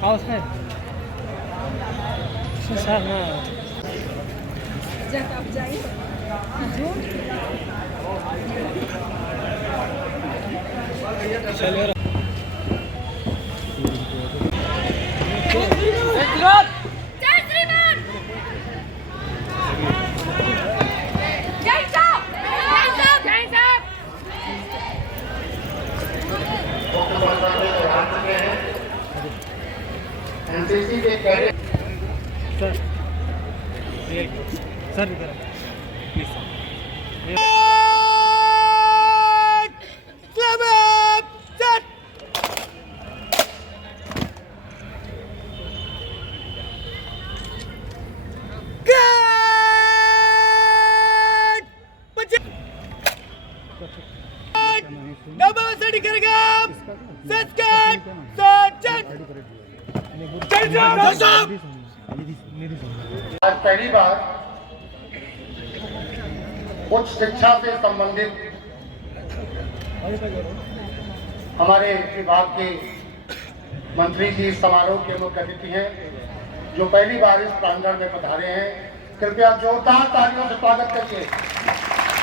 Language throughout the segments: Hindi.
हाँ उसमें सर हाँ जब आप जाइए चलिए एनसीसी के कैडेट सर सर इधर प्लीज आज पहली बार उच्च शिक्षा से संबंधित हमारे विभाग के मंत्री जी इस समारोह के मुख्य अतिथि हैं, जो पहली बार इस प्रांगण में पधारे हैं। कृपया जोरदार तालियों से स्वागत करिए।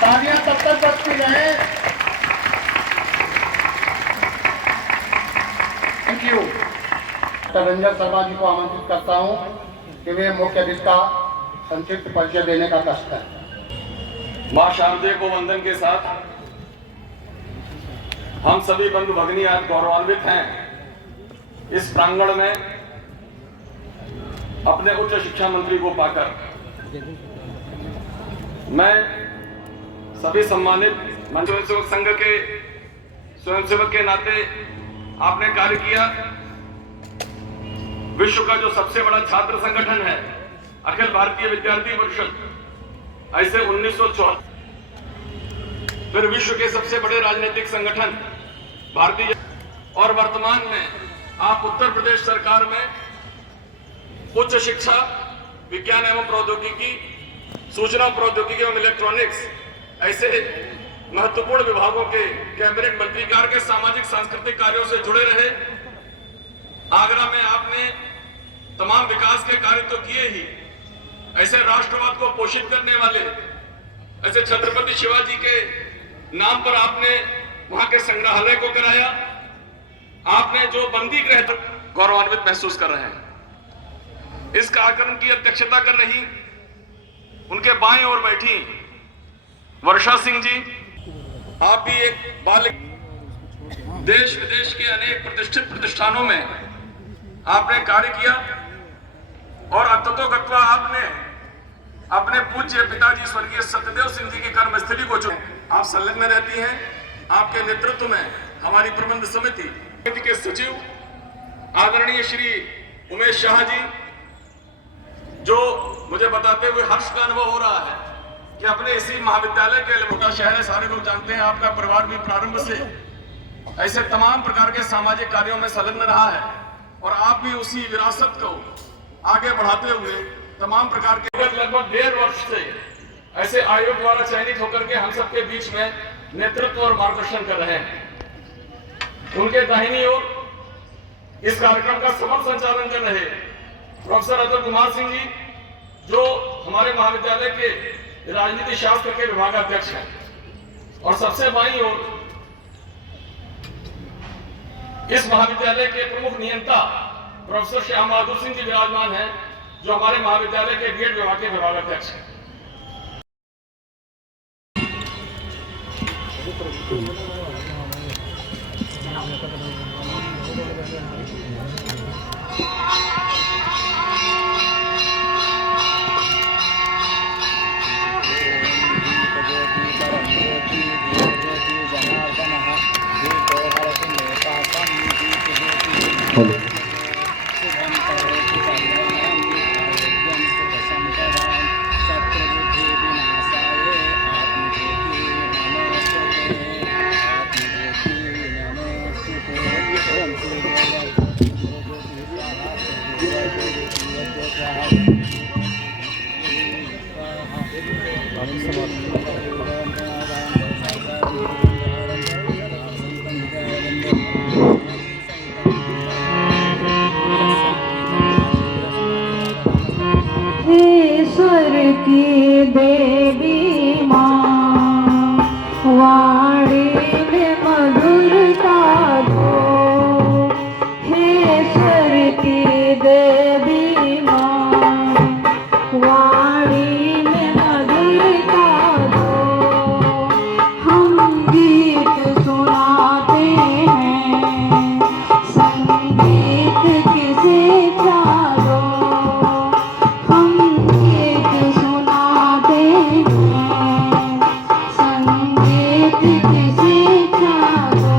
तालियां तब तक बजती रहे। Thank you. रंजन शर्मा जी को आमंत्रित करता हूं कि वे मुख्य अतिथि का संक्षिप्त परिचय देने का कष्ट है। मां शारदे को वंदन के साथ हम सभी बंधु भगिनी आज गौरवान्वित हैं इस प्रांगण में अपने उच्च शिक्षा मंत्री को पाकर। मैं सभी सम्मानित स्वयंसेवक संघ के स्वयंसेवक के नाते आपने कार्य किया। विश्व का जो सबसे बड़ा छात्र संगठन है अखिल भारतीय विद्यार्थी परिषद, ऐसे 1904, फिर विश्व के सबसे बड़े राजनीतिक संगठन भारतीय, और वर्तमान में आप उत्तर प्रदेश सरकार में उच्च शिक्षा, विज्ञान एवं प्रौद्योगिकी, सूचना प्रौद्योगिकी एवं इलेक्ट्रॉनिक्स ऐसे महत्वपूर्ण विभागों के कैबिनेट मंत्री कार्य के सामाजिक सांस्कृतिक कार्यों से जुड़े रहे। आगरा में आपने तमाम विकास के कार्य तो किए ही, ऐसे राष्ट्रवाद को पोषित करने वाले, ऐसे छत्रपति शिवाजी के नाम पर आपने वहां के संग्रहालय को कराया। आपने जो बंदी गृह तक गौरवान्वित महसूस कर रहे हैं। इस कार्यक्रम की अध्यक्षता कर रही उनके बाएं ओर बैठी वर्षा सिंह जी, आप भी एक बालिक, देश विदेश के अनेक प्रतिष्ठित प्रतिष्ठानों में आपने कार्य किया और अत्यतोगत्वा आपने अपने पूज्य पिताजी स्वर्गीय सत्यदेव सिंह जी की कर्मस्थली को जो आप संलग्न रहती हैं। आपके नेतृत्व में हमारी प्रबंध समिति के सचिव आदरणीय श्री उमेश शाह जी, जो मुझे बताते हुए हर्ष का अनुभव हो रहा है कि अपने इसी महाविद्यालय के मोटा शहर है, सारे लोग जानते हैं, आपका परिवार भी प्रारंभ से ऐसे तमाम प्रकार के सामाजिक कार्यों में संलग्न रहा है और आप भी उसी विरासत को आगे बढ़ाते हुए तमाम प्रकार के लगभग 1.5 वर्ष से ऐसे आयोग द्वारा चयनित होकर के हम सबके बीच में नेतृत्व और मार्गदर्शन कर रहे हैं। उनके दाहिनी ओर इस कार्यक्रम का सफल संचालन कर रहे प्रोफेसर अतुल कुमार सिंह जी, जो हमारे महाविद्यालय के राजनीति शास्त्र के विभागाध्यक्ष हैं, और सबसे बाईं ओर इस महाविद्यालय के प्रमुख नियंता प्रोफेसर श्याम बहादुर सिंह जी विराजमान हैं, जो हमारे महाविद्यालय के बीएड विभाग के विभागाध्यक्ष हैं। हे स्वर की देवी माँ, वाणी में मधुरता दो। हे स्वर की देवी माँ, वाणी में मधुरता दो। हम गीत सुनाते हैं, संगीत किसे चाहो। हम गीत सुनाते हैं, संगीत किसे चाहो।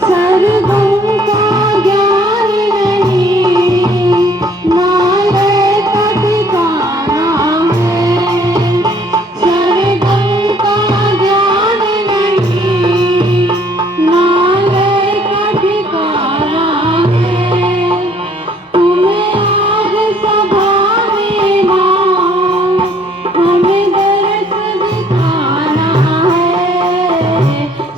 सरगम का ज्ञान नहीं, नाले का ठिकाना है। सरगम का ज्ञान नहीं, नाले का ठिकाना है। तुम्हें आज सभा में माँ, हमें दर्श दिखाना है।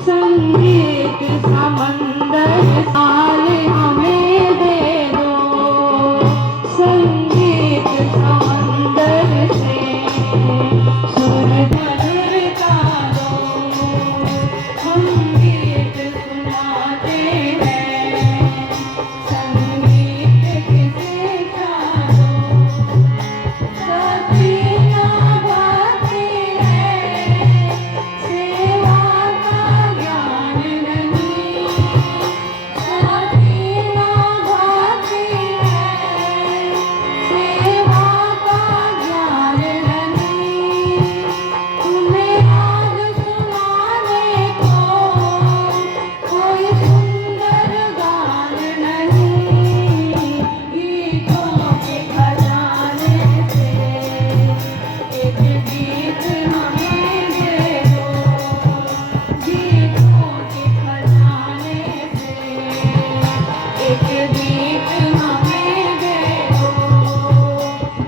संगीत समंदर साल हमें दे दो। संगीत समंदर से सुर मधुरता दो। हम गीत सुनाते हैं, संगीत किसे चाहो। सतीना भक्ति है, सेवा का ज्ञान नहीं। सतीना भक्ति है, सेवा का ज्ञान नहीं। तुम्हें आज सुनाने को कोई सुंदर गान नहीं। गीतों के खजाने से एक गीत हमें दे दो। गीतों के खजाने से एक गीत हमें दे दो।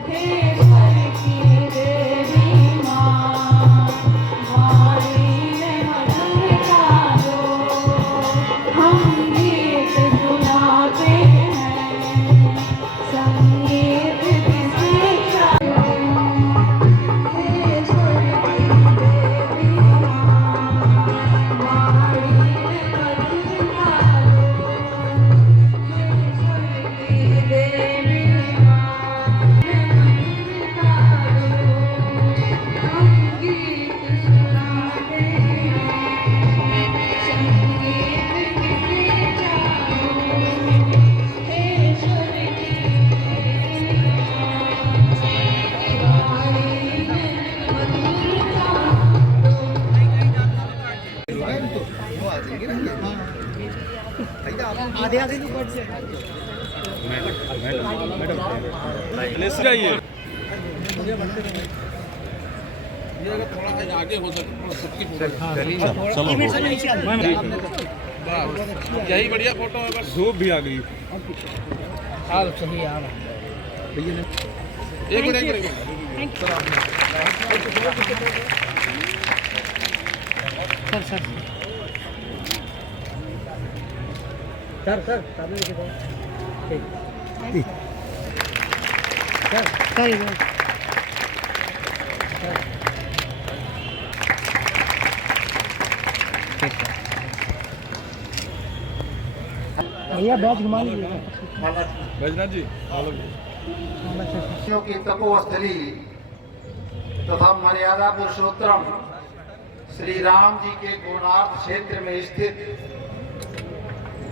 हे स्वर की देवी माँ, वाणी में मधुरता दो। हम गीत सुनाते हैं, संगीत किसे चाहो। हे स्वर की देवी माँ, वाणी में मधुरता दो। हे स्वर की देवी माँ, मधुरता दो। हम गीत सुनाते हैं, संगीत किसे चाहो। हे स्वर की देवी माँ, वाणी में मधुरता आधे आधे ऊपर से जाइए यही बढ़िया फोटो है बस। धूप भी आ गई। सही यार एक मिनट सर सामने देखिए सर भैया बैच घुमा लीजिए बैजनाथ जी की तपोस्थली तथा मर्यादा पुरुषोत्तम श्री राम जी के गोनार्थ क्षेत्र में स्थित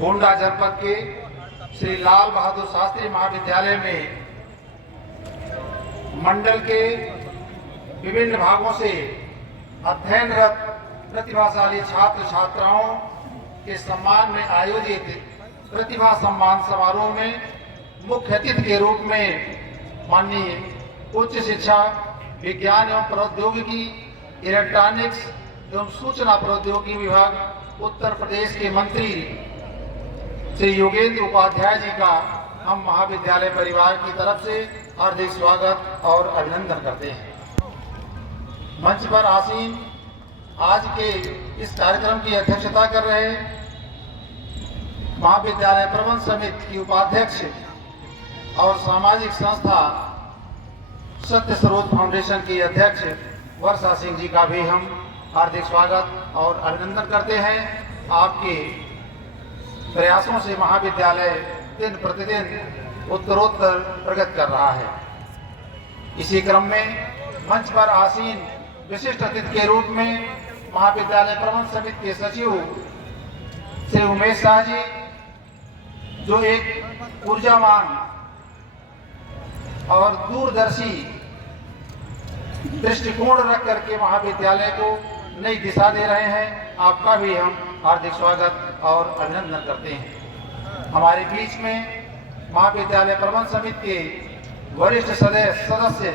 गोंडा जनपद के श्री लाल बहादुर शास्त्री महाविद्यालय में मंडल के विभिन्न भागों से अध्ययनरत प्रतिभाशाली छात्र छात्राओं के सम्मान में आयोजित प्रतिभा सम्मान समारोह में मुख्य अतिथि के रूप में माननीय उच्च शिक्षा, विज्ञान एवं प्रौद्योगिकी, इलेक्ट्रॉनिक्स एवं सूचना प्रौद्योगिकी विभाग उत्तर प्रदेश के मंत्री श्री योगेंद्र उपाध्याय जी का हम महाविद्यालय परिवार की तरफ से हार्दिक स्वागत और अभिनंदन करते हैं। मंच पर आसीन आज के इस कार्यक्रम की अध्यक्षता कर रहे महाविद्यालय प्रबंध समिति की उपाध्यक्ष और सामाजिक संस्था सत्य सरोज फाउंडेशन की अध्यक्ष वर्षा सिंह जी का भी हम हार्दिक स्वागत और अभिनंदन करते हैं। आपके प्रयासों से महाविद्यालय दिन प्रतिदिन उत्तरोत्तर प्रगति कर रहा है। इसी क्रम में मंच पर आसीन विशिष्ट अतिथि के रूप में महाविद्यालय प्रबंध समिति के सचिव श्री उमेश शाह जी, जो एक ऊर्जावान और दूरदर्शी दृष्टिकोण रख करके महाविद्यालय को नई दिशा दे रहे हैं, आपका भी हम हार्दिक स्वागत और अभिनंदन करते हैं। हमारे बीच में महाविद्यालय प्रबंध समिति के वरिष्ठ सदस्य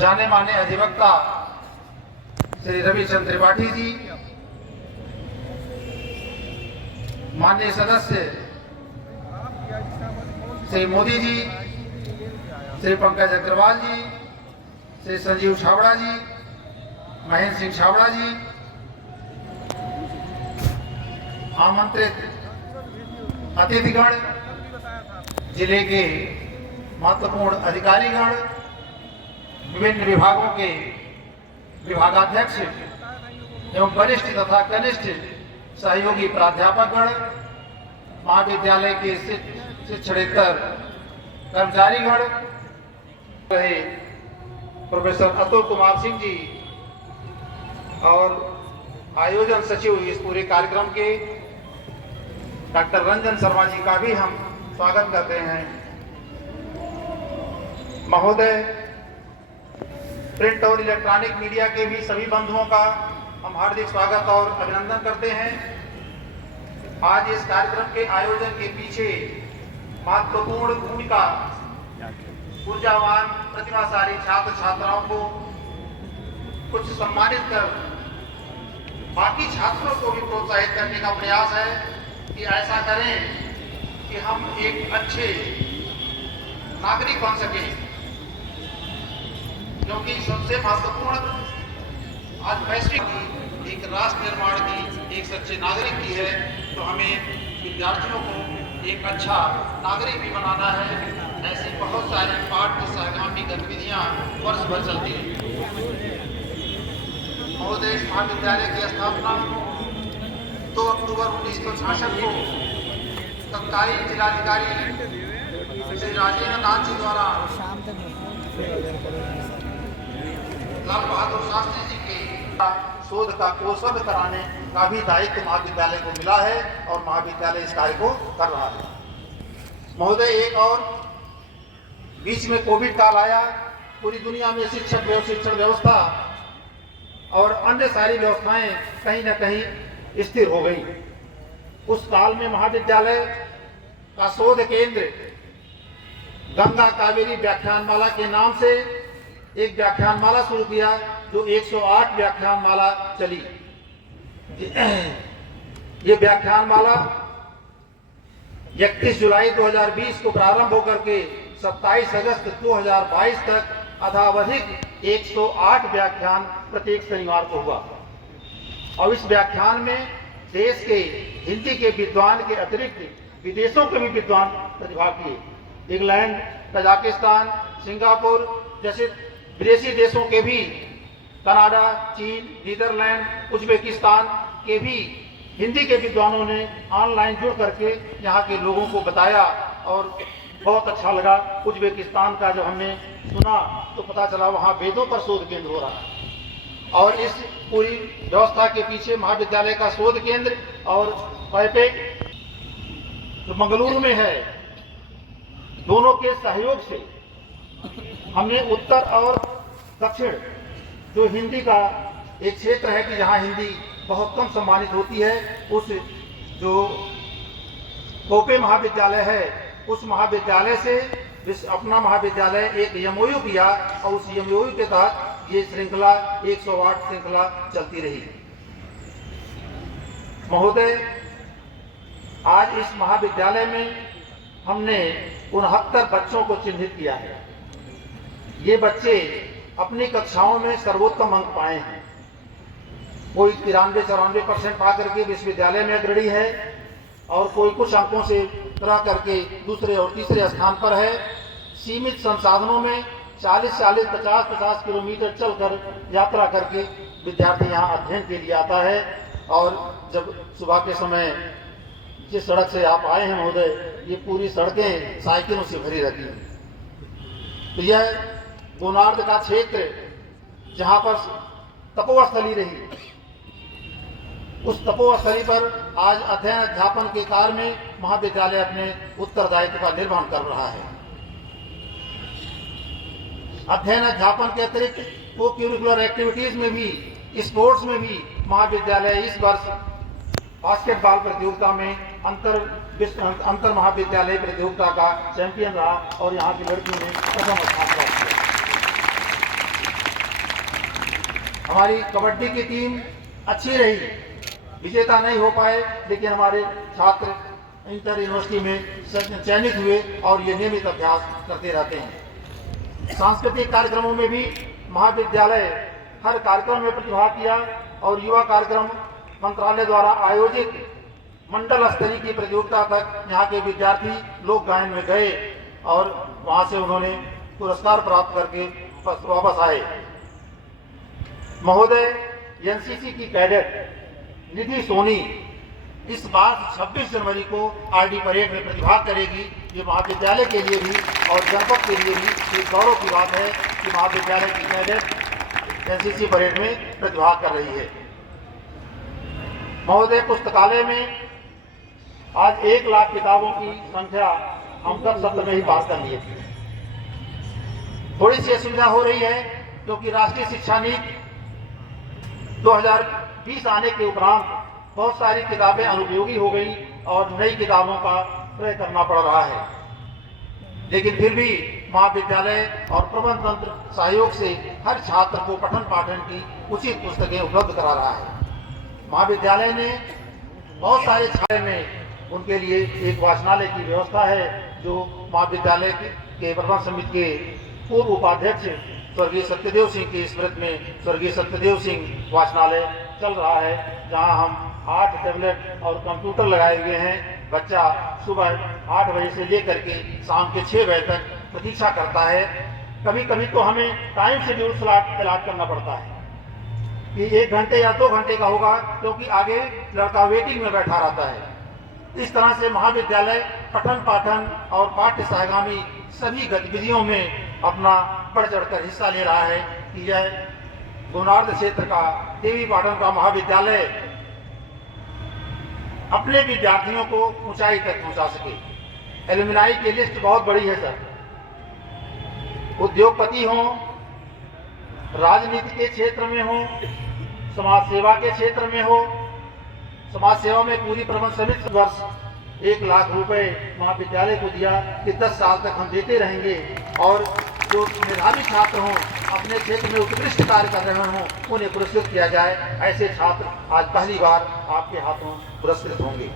जाने माने अधिवक्ता श्री रविचंद्र त्रिपाठी जी, माननीय सदस्य श्री मोदी जी, श्री पंकज अग्रवाल जी, श्री संजीव छाबड़ा जी, महेंद्र सिंह छाबड़ा जी, आमंत्रित अतिथिगण, जिले के महत्वपूर्ण अधिकारीगण, विभिन्न विभागों के विभागाध्यक्ष एवं वरिष्ठ तथा कनिष्ठ सहयोगी प्राध्यापकगण, महाविद्यालय के शिक्षणेतर कर्मचारीगण, रहे प्रोफेसर अतुल कुमार सिंह जी और आयोजन सचिव इस पूरे कार्यक्रम के डॉक्टर रंजन शर्मा जी का भी हम स्वागत करते हैं। महोदय, प्रिंट और इलेक्ट्रॉनिक मीडिया के भी सभी बंधुओं का हम हार्दिक स्वागत और अभिनंदन करते हैं। आज इस कार्यक्रम के आयोजन के पीछे महत्वपूर्ण भूमिका ऊर्जावान प्रतिभाशाली छात्र छात्राओं को कुछ सम्मानित कर बाकी छात्रों को भी प्रोत्साहित करने का प्रयास है कि ऐसा करें कि हम एक अच्छे नागरिक बन सकें, क्योंकि सबसे महत्वपूर्ण आज वैश्विक एक राष्ट्र निर्माण की, एक सच्चे नागरिक की है, तो हमें विद्यार्थियों को एक अच्छा नागरिक भी बनाना है। ऐसी बहुत सारी पाठ्य सहगामी गतिविधियां वर्ष भर चलती हैं। महोदय, महाविद्यालय की स्थापना 2 अक्टूबर 1966 को तत्कालीन जिलाधिकारी श्री राजेंद्र नाथ जी द्वारा लाल बहादुर शास्त्री जी के शोध का कोशोध कराने का भी दायित्व महाविद्यालय को मिला है और महाविद्यालय इस कार्य को कर रहा है। महोदय, एक और बीच में कोविड काल आया, पूरी दुनिया में शिक्षण व्यवस्था और अन्य सारी व्यवस्थाएं कहीं न कहीं स्थिर हो गई। उस काल में महाविद्यालय का शोध केंद्र गंगा कावेरी व्याख्यानमाला के नाम से एक व्याख्यानमाला शुरू किया, जो 108 व्याख्यानमाला चली। ये व्याख्यानमाला 31 जुलाई 2020 को प्रारंभ होकर के 27 अगस्त 2022 तक अधावधिक 108 व्याख्यान प्रत्येक शनिवार को हुआ। और इस व्याख्यान में देश के हिंदी के विद्वान के अतिरिक्त विदेशों के भी विद्वान प्रतिभाग किए। इंग्लैंड, कजाकिस्तान, सिंगापुर जैसे विदेशी देशों के भी, कनाडा, चीन, नीदरलैंड, उज्बेकिस्तान के भी हिंदी के विद्वानों ने ऑनलाइन जुड़ करके यहाँ के लोगों को बताया और बहुत अच्छा लगा। उज्बेकिस्तान का जब हमने सुना तो पता चला वहाँ वेदों पर शोध केंद्र हो रहा है। और इस पूरी व्यवस्था के पीछे महाविद्यालय का शोध केंद्र और पैपेट जो मंगलुरु में है, दोनों के सहयोग से हमने उत्तर और दक्षिण जो हिंदी का एक क्षेत्र है कि जहाँ हिंदी बहुत कम सम्मानित होती है। उस जो कोपे महाविद्यालय है, उस महाविद्यालय से अपना महाविद्यालय एक एमओयू किया और उस एमओयू के तहत ये श्रृंखला 108 श्रृंखला चलती रही। महोदय, आज इस महाविद्यालय में हमने 69 बच्चों को चिन्हित किया है। ये बच्चे अपनी कक्षाओं में सर्वोत्तम अंक पाए हैं। कोई 93-94% पा करके विश्वविद्यालय में अग्रणी है और कोई कुछ अंकों से तरह करके दूसरे और तीसरे स्थान पर है। सीमित संसाधनों में 40-40, 50-50 किलोमीटर चलकर यात्रा करके विद्यार्थी यहाँ अध्ययन के लिए आता है। और जब सुबह के समय जिस सड़क से आप आए हैं महोदय, ये पूरी सड़कें साइकिलों से भरी रहती हैं। तो यह गोनार्द का क्षेत्र जहाँ पर तपोस्थली रही, उस तपोस्थली पर आज अध्ययन अध्यापन के कार्य में महाविद्यालय अपने उत्तरदायित्व का निर्वहन कर रहा है। अध्ययन अध्यापन के अतिरिक्त को करिकुलर एक्टिविटीज में भी, स्पोर्ट्स में भी महाविद्यालय इस वर्ष बास्केटबॉल प्रतियोगिता में अंतर महाविद्यालय प्रतियोगिता का चैंपियन रहा और यहाँ की लड़कियों ने प्रथम स्थान प्राप्त किया। हमारी कबड्डी की टीम अच्छी रही, विजेता नहीं हो पाए, लेकिन हमारे छात्र इंटर यूनिवर्सिटी में चयनित हुए और ये नियमित अभ्यास करते रहते हैं। सांस्कृतिक कार्यक्रमों में भी महाविद्यालय हर कार्यक्रम में प्रतिभाग किया और युवा कार्यक्रम मंत्रालय द्वारा आयोजित मंडल स्तरीय की प्रतियोगिता तक यहाँ के विद्यार्थी लोक गायन में गए और वहाँ से उन्होंने पुरस्कार प्राप्त करके वापस आए। महोदय, एनसीसी की कैडेट निधि सोनी इस बार 26 जनवरी को आरडी परेड में प्रतिभाग करेगी। ये महाविद्यालय के लिए भी और जनपद के लिए भी एक गौरव की बात है कि महाविद्यालय की कैडेट एनसीसी परेड में प्रतिभाग कर रही है। महोदय, पुस्तकालय में आज 1 लाख किताबों की संख्या हम कल सत्र में ही पास कर लिए थे। थोड़ी सी असुविधा हो रही है क्योंकि राष्ट्रीय शिक्षा नीति 2020 आने के उपरांत बहुत सारी किताबें अनुपयोगी हो गई और नई किताबों का क्रय करना पड़ रहा है। लेकिन फिर भी महाविद्यालय और प्रबंध तंत्र सहयोग से हर छात्र को पठन पाठन की उचित पुस्तकें उपलब्ध करा रहा है। महाविद्यालय ने बहुत सारे छात्र में उनके लिए एक वाचनालय की व्यवस्था है, जो महाविद्यालय के प्रबंध समिति के पूर्व उपाध्यक्ष स्वर्गीय सत्यदेव सिंह की स्मृति में स्वर्गीय सत्यदेव सिंह वाचनालय चल रहा है, जहां हम 8 टैबलेट और कंप्यूटर लगाए हुए हैं। बच्चा सुबह 8 बजे से लेकर के शाम के 6 बजे तक प्रतीक्षा करता है। कभी कभी तो हमें टाइम शेड्यूल अलॉट करना पड़ता है कि 1 घंटे या 2 घंटे का होगा, क्योंकि आगे लड़का वेटिंग में बैठा रहता है। इस तरह से महाविद्यालय पठन पाठन और पाठ्य सहगामी सभी गतिविधियों में अपना बढ़ चढ़कर हिस्सा ले रहा है कि यह गोनार्द क्षेत्र का देवी पाटन का महाविद्यालय अपने विद्यार्थियों को ऊंचाई तक पहुंचा सके। एलुमनाई की लिस्ट बहुत बड़ी है सर। उद्योगपति हों, राजनीति के क्षेत्र में हो, समाज सेवा के क्षेत्र में हो, समाज सेवा में पूरी प्रबंध समिति वर्ष 1 लाख रुपए महाविद्यालय को दिया कि 10 साल तक हम देते रहेंगे और जो मेधावी छात्र हों, अपने क्षेत्र में उत्कृष्ट कार्य कर रहे हों, उन्हें पुरस्कृत किया जाए। ऐसे छात्र आज पहली बार आपके हाथों पुरस्कृत होंगे।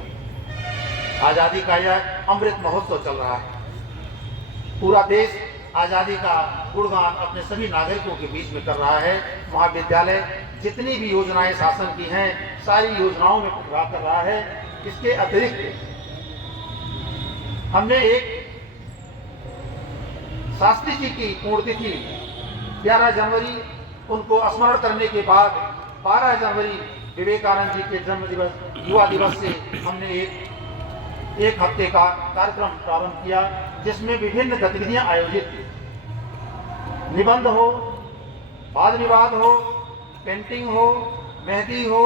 आजादी का यह अमृत महोत्सव चल रहा है। पूरा देश आजादी का गुणगान अपने सभी नागरिकों के बीच में कर रहा है। महाविद्यालय जितनी भी योजनाएं शासन की हैं, सारी योजनाओं में प्रतिभाग कर रहा है। इसके अतिरिक्त हमने एक शास्त्री जी की पुण्यतिथि 11 जनवरी उनको स्मरण करने के बाद 12 जनवरी विवेकानंद जी के जन्म दिवस युवा दिवस से हमने एक हफ्ते का कार्यक्रम प्रारंभ किया, जिसमें विभिन्न गतिविधियां आयोजित की। निबंध हो, वाद विवाद हो, पेंटिंग हो, मेहंदी हो,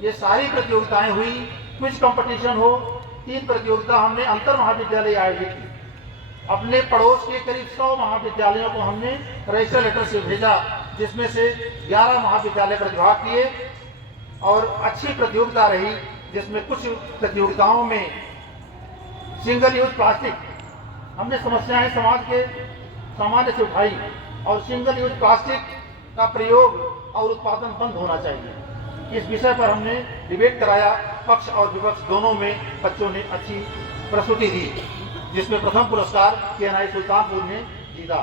ये सारी प्रतियोगिताएं हुई। क्विज कंपटीशन हो, 3 प्रतियोगिता हमने अंतर महाविद्यालय आयोजित की। अपने पड़ोस के करीब 100 महाविद्यालयों को हमने रजिस्टर लेटर से भेजा, जिसमें से 11 महाविद्यालय प्रतिभाग किए और अच्छी प्रतियोगिता रही, जिसमें कुछ प्रतियोगिताओं में सिंगल यूज प्लास्टिक हमने समस्याएं समाज के सामान्य से उठाई और सिंगल यूज प्लास्टिक का प्रयोग और उत्पादन बंद होना चाहिए। इस विषय पर हमने डिबेट कराया। पक्ष और विपक्ष दोनों में बच्चों ने अच्छी प्रस्तुति दी, जिसमें प्रथम पुरस्कार KNI सुल्तानपुर ने जीता।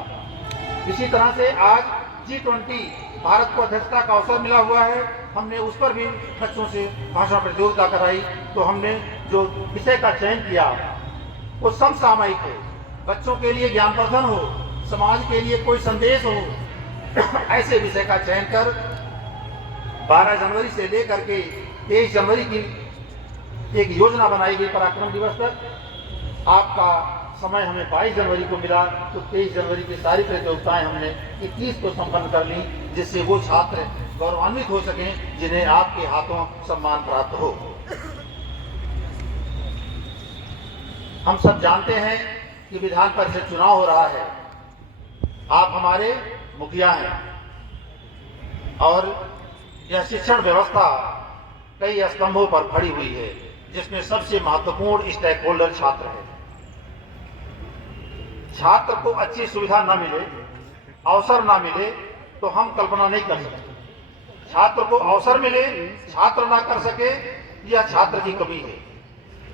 इसी तरह से आज G20 भारत को अध्यक्षता का अवसर मिला हुआ है। हमने उस पर भी बच्चों से भाषण प्रतियोगिता कराई। तो हमने जो विषय का चयन किया वो समसामयिक हो, बच्चों के लिए ज्ञानवर्धन हो, समाज के लिए कोई संदेश हो, ऐसे विषय का चयन कर 12 जनवरी से लेकर के 23 जनवरी की एक योजना बनाई गई पराक्रम दिवस तक। आपका समय हमें 22 जनवरी को मिला, तो 23 जनवरी की सारी प्रतियोगिताएं हमने 21 को संपन्न कर ली, जिससे वो छात्र गौरवान्वित हो सकें जिन्हें आपके हाथों सम्मान प्राप्त हो। हम सब जानते हैं कि विधान परिषद चुनाव हो रहा है। आप हमारे मुखिया हैं और यह शिक्षण व्यवस्था कई स्तंभों पर खड़ी हुई है, जिसमें सबसे महत्वपूर्ण स्टेक होल्डर छात्र है। छात्र को अच्छी सुविधा न मिले, अवसर न मिले, तो हम कल्पना नहीं कर सकते। छात्र को अवसर मिले, छात्र ना कर सके, यह छात्र की कमी है।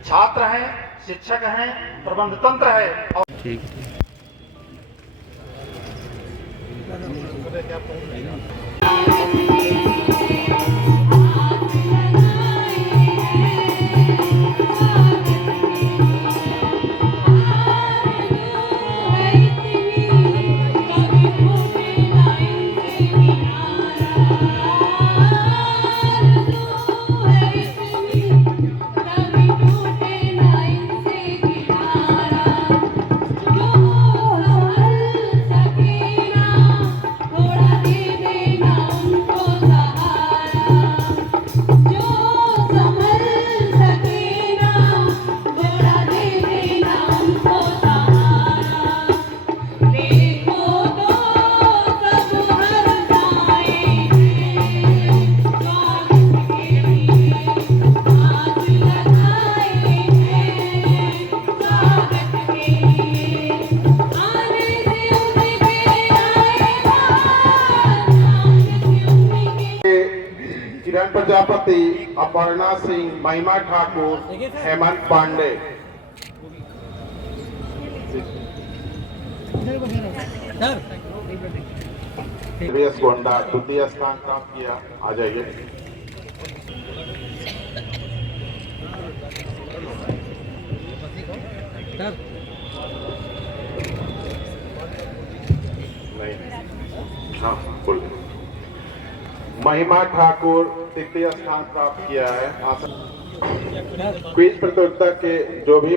छात्र हैं, शिक्षक हैं, प्रबंध तंत्र है और किरण प्रजापति, अपर्णा सिंह, महिमा ठाकुर, हेमंत पांडे। दिव्यस गोंडा द्वितीय स्थान प्राप्त किया। आ जाइए। हाँ बोल। महिमा ठाकुर तृतीय स्थान प्राप्त किया है। क्विज प्रतियोगिता के जो भी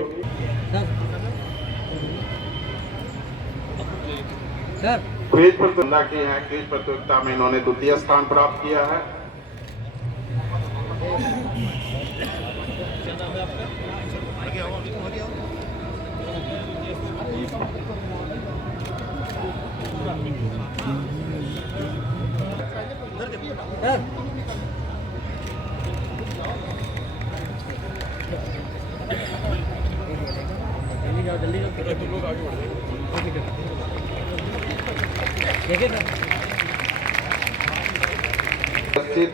क्विज प्रतियोगिता की है, क्विज प्रतियोगिता में इन्होंने द्वितीय स्थान प्राप्त किया है। जल्दी लोग आगे बढ़ जाए।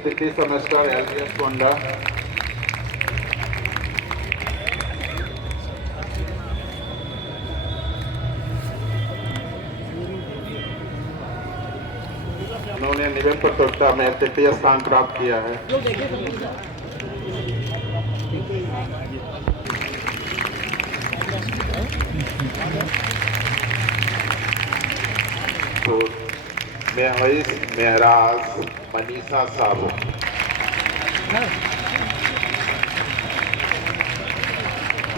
तृतीय सेमेस्टर LGS गोंडा। उन्होंने निबंध प्रतियोगिता में तृतीय स्थान प्राप्त किया है। तो महविश, महराज, मनीषा साहू।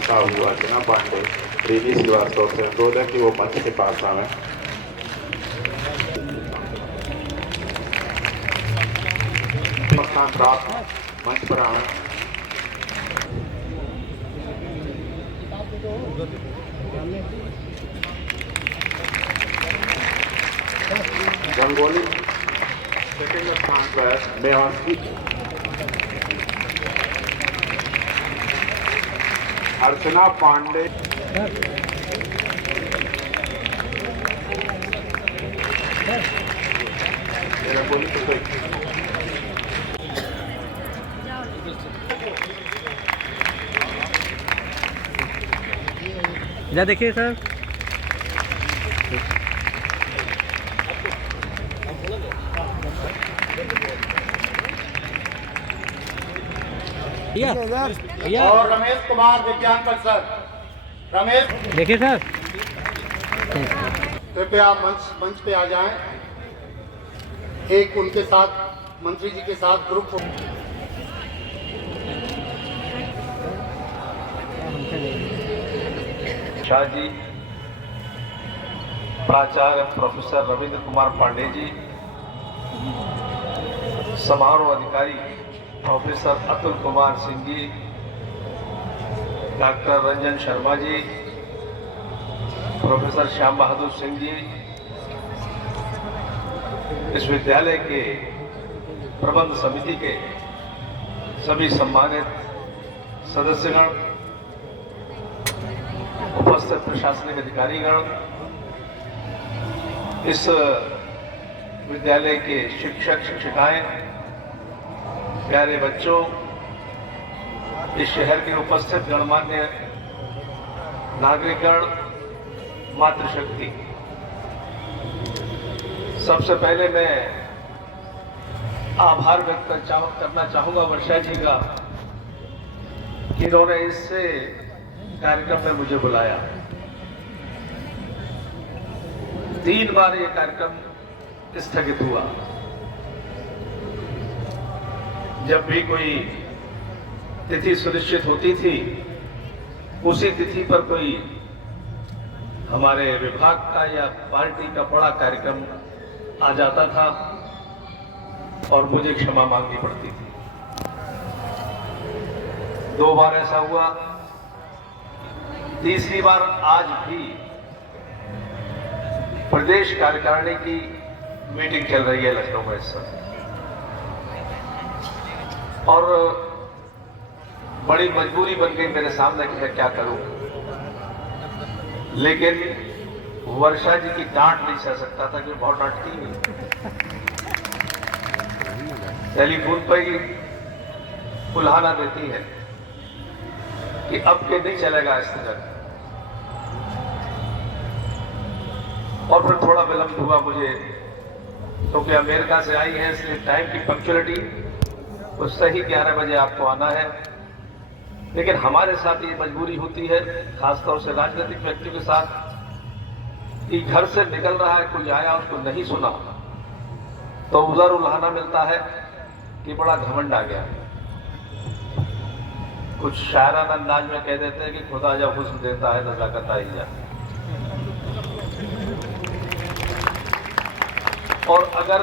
साहू, अर्चना पांडे, रिनी श्रीवास्तव से अनुरोध है कि वो मंच के पास आवे। स्थान प्राप्त मंच पर आवे। रंगोली सेकंड स्थान पर मेवासी। अर्चना पांडे। मेरा बोली तो सही। इधर देखिए सर। और रमेश कुमार विज्ञान परिषद। रमेश देखिए सर। कृपया मंच पे आ जाएं। एक उनके साथ मंत्री जी के साथ ग्रुप शाह जी, प्राचार्य प्रोफेसर रविंद्र कुमार पांडे जी, समारोह अधिकारी प्रोफेसर अतुल कुमार सिंह जी, डॉक्टर रंजन शर्मा जी, प्रोफेसर श्याम बहादुर सिंह जी, इस विद्यालय के प्रबंध समिति के सभी सम्मानित सदस्यगण, उपस्थित प्रशासनिक अधिकारीगण, इस विद्यालय के शिक्षक शिक्षिकाएं, प्यारे बच्चों, इस शहर के उपस्थित गणमान्य नागरिकगण, मातृशक्ति, सबसे पहले मैं आभार व्यक्त करना चाहूंगा वर्षा जी का कि इन्होंने इस कार्यक्रम में मुझे बुलाया। 3 बार ये कार्यक्रम स्थगित हुआ। जब भी कोई तिथि सुनिश्चित होती थी, उसी तिथि पर कोई हमारे विभाग का या पार्टी का बड़ा कार्यक्रम आ जाता था और मुझे क्षमा मांगनी पड़ती थी। 2 बार ऐसा हुआ। तीसरी बार आज भी प्रदेश कार्यकारिणी की मीटिंग चल रही है लखनऊ में इस समय, और बड़ी मजबूरी बन गई मेरे सामने कि मैं क्या करूं, लेकिन वर्षा जी की डांट नहीं सह सकता था कि बहुत डांटती नहीं। टेलीफोन पर ही उल्हाना देती है कि अब के नहीं चलेगा इस तरह। और फिर थोड़ा विलंब हुआ मुझे, क्योंकि अमेरिका से आई है, इसलिए टाइम की पंक्चुअलिटी तो सही 11 बजे आपको आना है। लेकिन हमारे साथ ये मजबूरी होती है, खासतौर से राजनीतिक व्यक्तियों के साथ, कि घर से निकल रहा है, कोई आया उसको नहीं सुना तो उधर उल्हाना मिलता है कि बड़ा घमंड आ गया। कुछ शायराना अंदाज में कह देते हैं कि खुदा जब हुस्न देता है नजाकत आ ही जाती। और अगर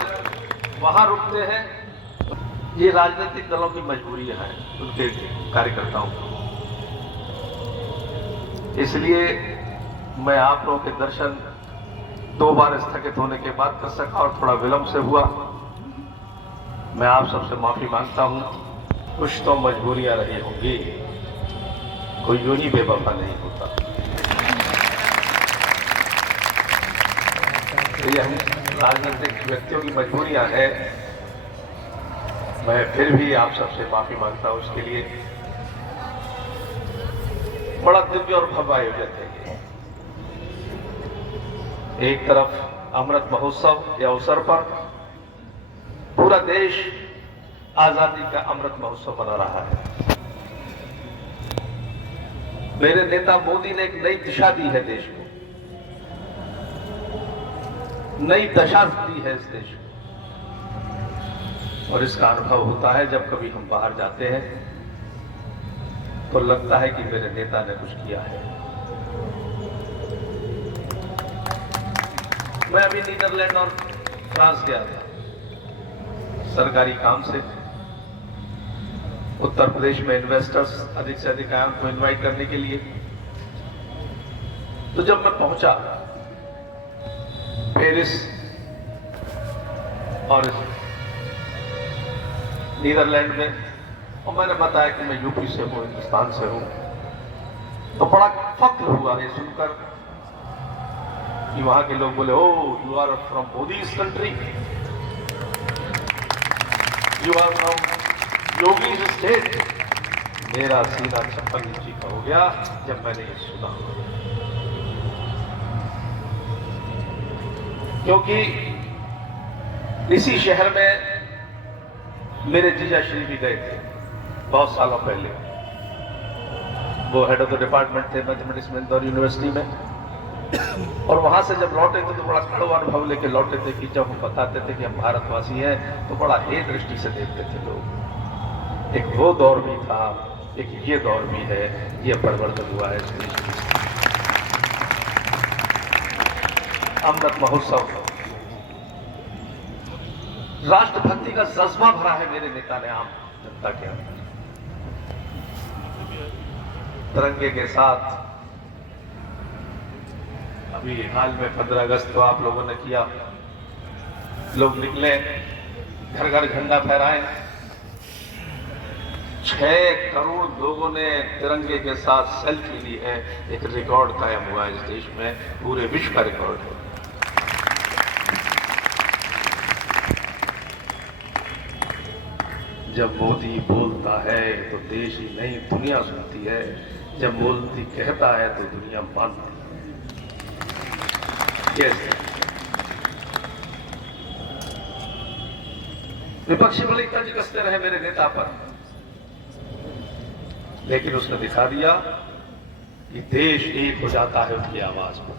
वहां रुकते हैं, ये राजनीतिक दलों की मजबूरियां हैं, उनके कार्यकर्ताओं को। इसलिए मैं आप लोगों के दर्शन 2 बार स्थगित होने के बाद कर सका, और थोड़ा विलंब से हुआ। मैं आप सबसे माफी मांगता हूं। कुछ तो मजबूरियां रही होंगी, कोई यूं ही बेवफा नहीं होता। तो ये हम राजनीतिक व्यक्तियों की मजबूरियां हैं। मैं फिर भी आप सबसे माफी मांगता हूं उसके लिए। बड़ा दिव्य और भव्य आयोजन है ये। एक तरफ अमृत महोत्सव के अवसर पर पूरा देश आजादी का अमृत महोत्सव मना रहा है। मेरे नेता मोदी ने एक नई दिशा दी है देश को, नई दशा दी है इस देश को। और इसका अनुभव होता है जब कभी हम बाहर जाते हैं तो लगता है कि मेरे नेता ने कुछ किया है। मैं अभी नीदरलैंड और फ्रांस गया था सरकारी काम से। उत्तर प्रदेश में इन्वेस्टर्स अधिक से अधिक आए उनको इनवाइट करने के लिए। तो जब मैं पहुंचा पेरिस और नीदरलैंड में, और मैंने बताया कि मैं यूपी से हूं, हिंदुस्तान से हूं, तो बड़ा फख्र हुआ ये सुनकर कि वहां के लोग बोले, oh you are from Modi's country, you are from Yogi's state. मेरा सीना 56 इंची का हो गया जब मैंने ये सुना, क्योंकि इसी शहर में मेरे जीजा श्री भी गए थे बहुत सालों पहले। वो हेड ऑफ द डिपार्टमेंट थे मैथमेटिक्स में इंदौर यूनिवर्सिटी में, और वहां से जब लौटे थे तो बड़ा कड़वा अनुभव लेके लौटे थे कि जब हम बताते थे कि हम भारतवासी हैं तो बड़ा हे दृष्टि से देखते थे लोग। एक वो दौर भी था, एक ये दौर भी है, ये परिवर्तन हुआ है इस देश में। अमृत महोत्सव राष्ट्रभक्ति का जज्बा भरा है मेरे नेता ने आम जनता के अंदर। तिरंगे के साथ अभी हाल में 15 अगस्त तो आप लोगों ने किया, लोग निकले, घर घर झंडा फहराए, 6 करोड़ लोगों ने तिरंगे के साथ सेल्फी ली है। एक रिकॉर्ड कायम हुआ है इस देश में, पूरे विश्व का रिकॉर्ड है। जब मोदी बोलता है तो देश ही नहीं दुनिया सुनती है, जब मोदी कहता है तो दुनिया मानती है। कैसे विपक्षी बड़े तंज कसते रहे मेरे नेता पर, लेकिन उसने दिखा दिया कि देश एक हो जाता है उनकी आवाज पर।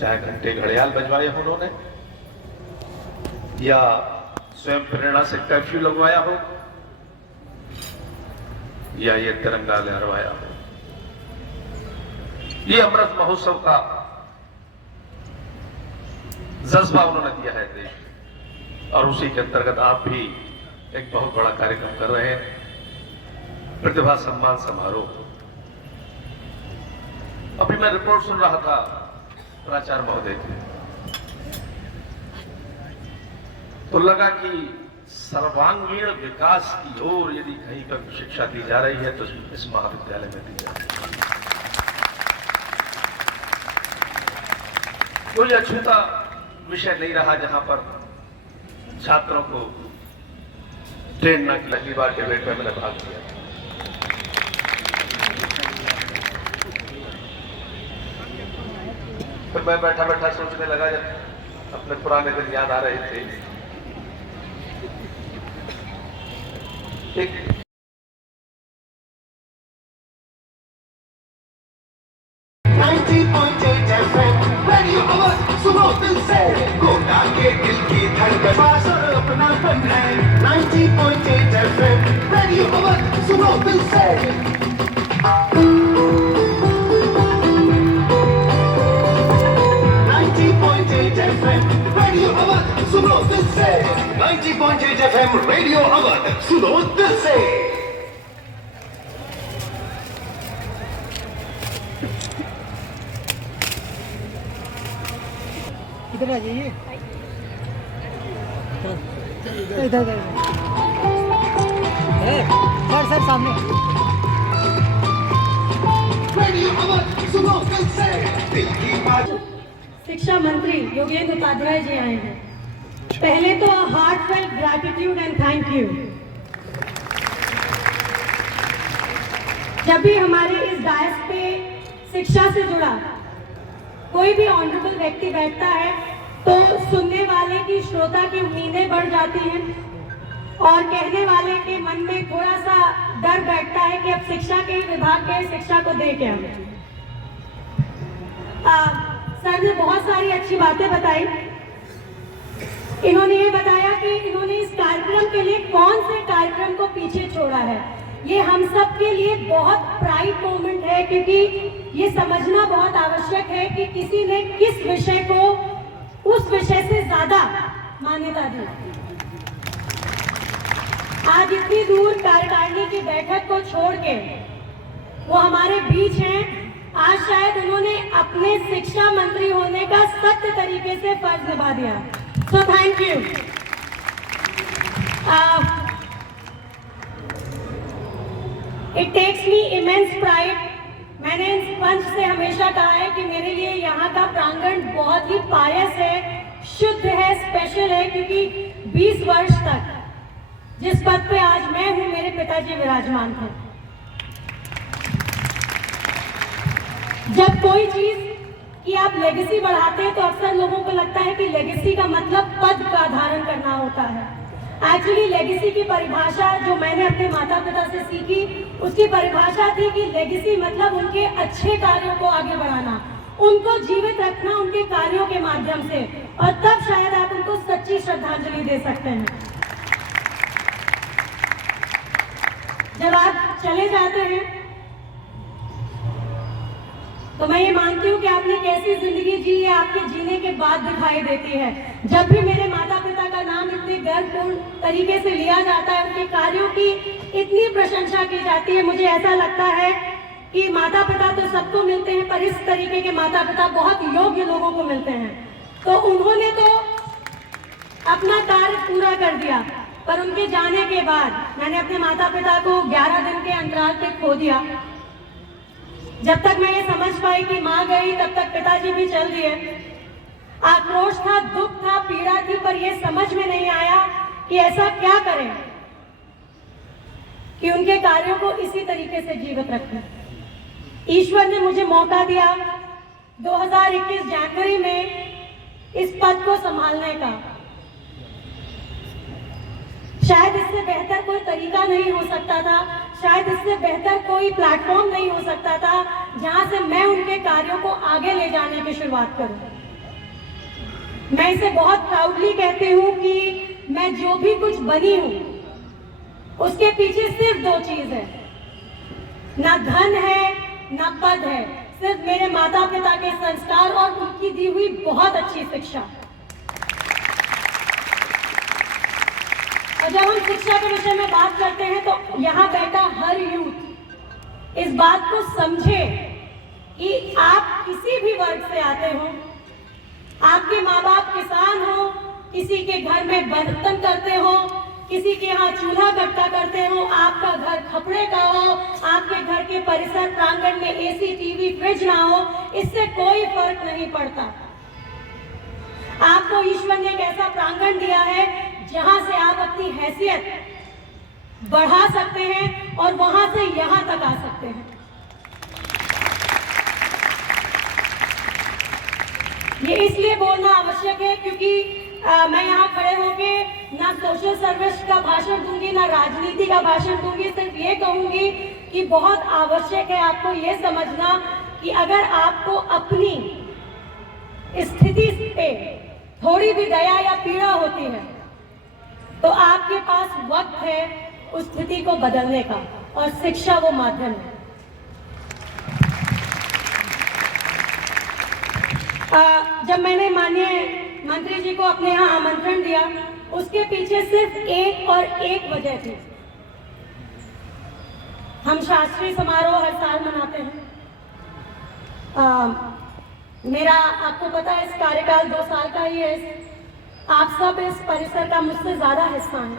चाहे घंटे घड़ियाल बजवाए उन्होंने, या स्वयं प्रेरणा से कर्फ्यू लगवाया हो, या ये तिरंगा लहराया हो। ये अमृत महोत्सव का जज्बा उन्होंने दिया है देश में, और उसी के अंतर्गत आप भी एक बहुत बड़ा कार्यक्रम कर रहे हैं, प्रतिभा सम्मान समारोह। अभी मैं रिपोर्ट सुन रहा था प्राचार्य महोदय की, तो लगा कि सर्वांगीण विकास की ओर यदि कहीं पर शिक्षा दी जा रही है तो इस महाविद्यालय में दी जा रही है। कोई अछूता विषय नहीं रहा जहां पर छात्रों को ट्रेन न की। पहली बार डिबेट में मैंने भाग लिया, फिर मैं बैठा बैठा सोचने लगा, जब अपने पुराने दिन याद आ रहे थे। एक सुनो दिल से, गोटा के दिल की धड़कन अपना बन है 90.8 FM रेडियो अवध, सुनो दिल से। 90.8 FM रेडियो अवध, सुनो दिल से। 90.8 FM रेडियो अवध, सुनो दिल से। इधर आ जाइए, इधर सर सामने। शिक्षा मंत्री योगेंद्र उपाध्याय जी आए हैं। पहले तो heartfelt gratitude and thank you. जब भी हमारे इस डायस पे शिक्षा से जुड़ा कोई भी ऑनरेबल व्यक्ति बैठता है तो सुनने वाले की, श्रोता की उम्मीदें बढ़ जाती हैं और कहने वाले के मन में थोड़ा सा डर बैठता है कि अब शिक्षा के विभाग के शिक्षा को दे के हमें। सर ने बहुत सारी अच्छी बातें बताई। इन्होंने ये बताया कि इन्होंने इस कार्यक्रम के लिए कौन से कार्यक्रम को पीछे छोड़ा है। ये हम सब के लिए बहुत प्राइड मोमेंट है, क्योंकि ये समझना बहुत आवश्यक है कि किसी ने किस विषय को उस विषय से ज्यादा मान्यता दी। आज इतनी दूर कार्यकारिणी की बैठक को छोड़ के वो हमारे बीच हैं। आज शायद उन्होंने अपने शिक्षा मंत्री होने का सत्य तरीके से फर्ज निभा दिया। So thank you. It takes me immense pride. मैंने इस मंच से हमेशा कहा है कि मेरे लिए यहाँ का प्रांगण बहुत ही पायस है, शुद्ध है, स्पेशल है, क्योंकि 20 वर्ष तक जिस पद पे आज मैं हूँ मेरे पिताजी विराजमान थे। जब कोई चीज कि आप लेगेसी बढ़ाते हैं तो अक्सर लोगों को लगता है कि लेगेसी का मतलब पद का धारण करना होता है। एक्चुअली लेगेसी की परिभाषा जो मैंने अपने माता पिता से सीखी, उसकी परिभाषा थी कि लेगेसी मतलब उनके अच्छे कार्यों को आगे बढ़ाना, उनको जीवित रखना उनके कार्यों के माध्यम से, और तब शायद आप उनको सच्ची श्रद्धांजलि दे सकते हैं। जब आप चले जाते हैं तो मैं ये मानती हूँ कि आपने कैसी जिंदगी जी है आपके जीने के बाद दिखाई देती है। जब भी मेरे माता पिता का नाम इतने गर्वपूर्ण तरीके से लिया जाता है, उनके कार्यों की इतनी प्रशंसा की जाती है, मुझे ऐसा लगता है कि माता पिता तो सबको मिलते हैं, पर इस तरीके के माता पिता बहुत योग्य लोगों को मिलते हैं। तो उन्होंने तो अपना कार्य पूरा कर दिया, पर उनके जाने के बाद मैंने अपने माता पिता को 11 दिन के अंतराल पे खो दिया। जब तक मैं ये समझ पाई कि माँ गई तब तक पिताजी भी चल दिए। आक्रोश था, दुख था, पीड़ा थी, पर ये समझ में नहीं आया कि ऐसा क्या करें कि उनके कार्यों को इसी तरीके से जीवित रखें। ईश्वर ने मुझे मौका दिया 2021 जनवरी में इस पद को संभालने का। शायद इससे बेहतर कोई तरीका नहीं हो सकता था, शायद इससे बेहतर कोई प्लेटफॉर्म नहीं हो सकता था जहां से मैं उनके कार्यों को आगे ले जाने की शुरुआत करूं। मैं इसे बहुत प्राउडली कहती हूं कि मैं जो भी कुछ बनी हूं उसके पीछे सिर्फ 2 चीज है, ना धन है ना पद है, सिर्फ मेरे माता पिता के संस्कार और उनकी दी हुई बहुत अच्छी शिक्षा। और जब हम शिक्षा के विषय में बात करते हैं तो यहाँ बैठा हर यूथ इस बात को समझे कि आप किसी भी वर्ग से आते हो, आपके माँ बाप किसान हो, किसी के घर में बर्तन करते हो, किसी के यहाँ चूल्हा गट्टा करते हो, आपका घर खपड़े का हो, आपके घर के परिसर प्रांगण में एसी, टीवी, फ्रिज ना हो, इससे कोई फर्क नहीं पड़ता। आपको ईश्वर ने एक ऐसा प्रांगण दिया है जहां से आप अपनी हैसियत बढ़ा सकते हैं और वहां से यहां तक आ सकते हैं। ये इसलिए बोलना आवश्यक है क्योंकि मैं यहाँ खड़े होके ना सोशल सर्विस का भाषण दूंगी ना राजनीति का भाषण दूंगी, सिर्फ ये कहूंगी कि बहुत आवश्यक है आपको ये समझना कि अगर आपको अपनी स्थिति पे थोड़ी भी दया या पीड़ा होती है तो आपके पास वक्त है उस स्थिति को बदलने का, और शिक्षा वो माध्यम है। जब मैंने माननीय मंत्री जी को अपने यहाँ आमंत्रण दिया, उसके पीछे सिर्फ एक और एक वजह थी। हम शास्त्रीय समारोह हर साल मनाते हैं। मेरा आपको पता है इस कार्यकाल 2 साल का ही है। आप सब इस परिसर का मुझसे ज्यादा हिस्सा है।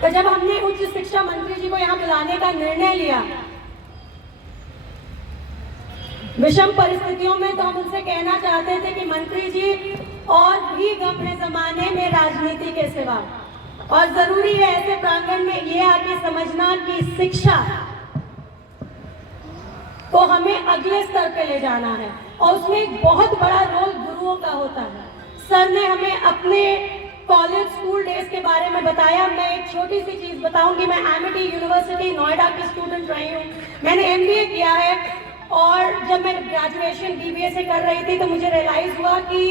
तो जब हमने उच्च शिक्षा मंत्री जी को यहाँ बुलाने का निर्णय लिया विषम परिस्थितियों में, तो हम उनसे कहना चाहते थे कि मंत्री जी और भी गम है जमाने में राजनीति के सिवा, और जरूरी है ऐसे प्रांगण में ये आके समझना कि शिक्षा को हमें अगले स्तर पे ले जाना है, और उसमें एक बहुत बड़ा रोल गुरुओं का होता है। सर ने हमें अपने कॉलेज स्कूल डेज के बारे में बताया। मैं एक छोटी सी चीज बताऊंगी। मैं एमिटी यूनिवर्सिटी नोएडा की स्टूडेंट रही हूँ, मैंने MBA किया है, और जब मैं ग्रेजुएशन BBA से कर रही थी तो मुझे रियलाइज हुआ कि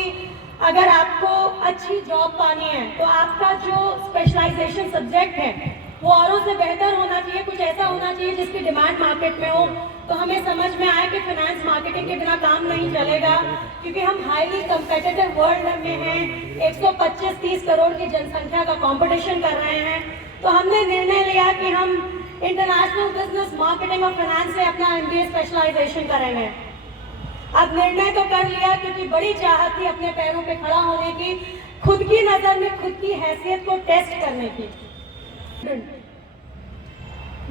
अगर आपको अच्छी जॉब पानी है तो आपका जो स्पेशलाइजेशन सब्जेक्ट है वो औरों से बेहतर होना चाहिए, कुछ ऐसा होना चाहिए जिसकी डिमांड मार्केट में हो। तो हमें समझ में आया कि फाइनेंस मार्केटिंग के बिना काम नहीं चलेगा, क्योंकि हम हाईली कंपेटिटिव वर्ल्ड में हैं, 125-30 करोड़ की जनसंख्या का कंपटीशन कर रहे हैं। तो हमने निर्णय लिया कि हम इंटरनेशनल बिजनेस मार्केटिंग और फाइनेंस से अपना MBA स्पेशलाइजेशन करेंगे। अब निर्णय तो कर लिया क्योंकि बड़ी चाहत थी अपने पैरों पे खड़ा होने की, खुद की नजर में खुद की हैसियत को टेस्ट करने की।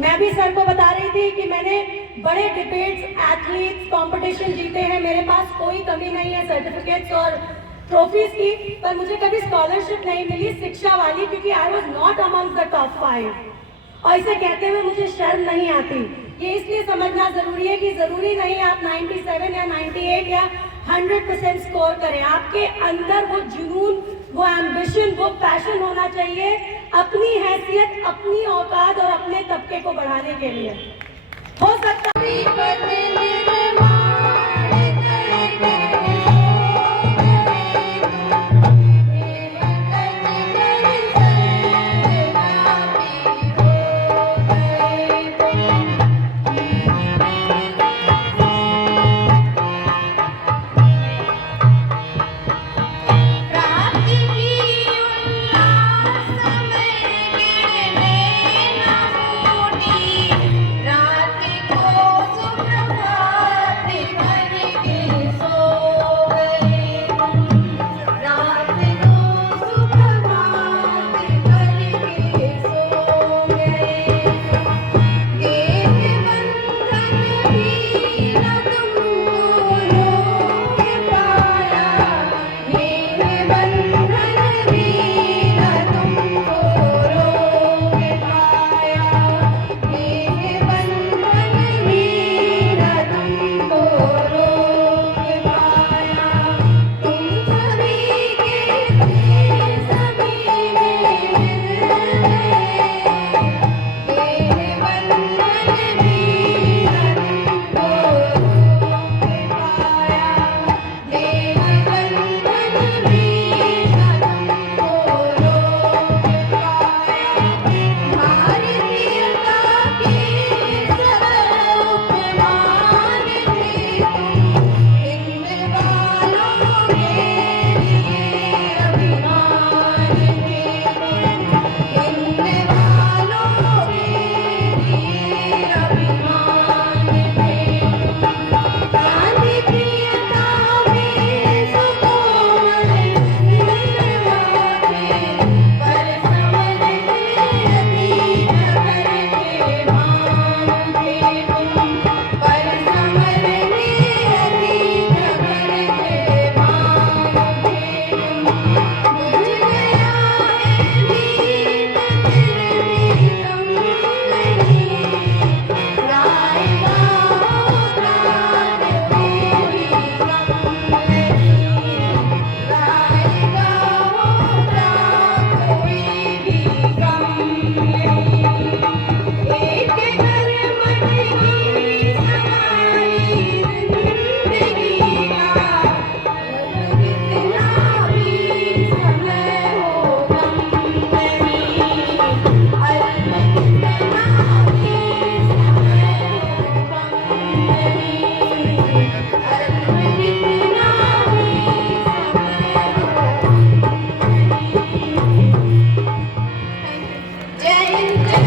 मैं भी सर को बता रही थी कि मैंने बड़े डिबेट्स, एथलीट्स, कंपटीशन जीते हैं, मेरे पास कोई कमी नहीं है सर्टिफिकेट्स और ट्रॉफीज की, पर मुझे कभी स्कॉलरशिप नहीं मिली शिक्षा वाली, क्योंकि I was not among the top 5। और इसे कहते हुए मुझे शर्म नहीं आती। ये इसलिए समझना जरूरी है कि जरूरी नहीं आप 97 या 98 या 100% स्कोर करें। आपके अंदर वो जुनून, वो एम्बिशन, वो पैशन होना चाहिए अपनी हैसियत, अपनी औकात और अपने तबके को बढ़ाने के लिए। हो सकता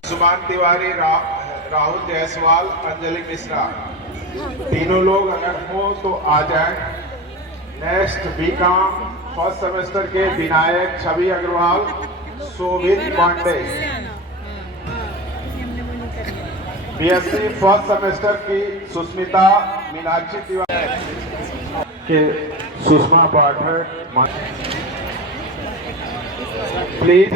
सुभान तिवारी, राहुल जायसवाल, अंजलि मिश्रा, तीनों लोग अगर हो तो आ जाएं। नेक्स्ट बीकॉम फर्स्ट सेमेस्टर के विनायक, छवि अग्रवाल, शोभित पांडे। बीएससी फर्स्ट सेमेस्टर की सुष्मिता, मीनाक्षी तिवारी के सुषमा पाठक। प्लीज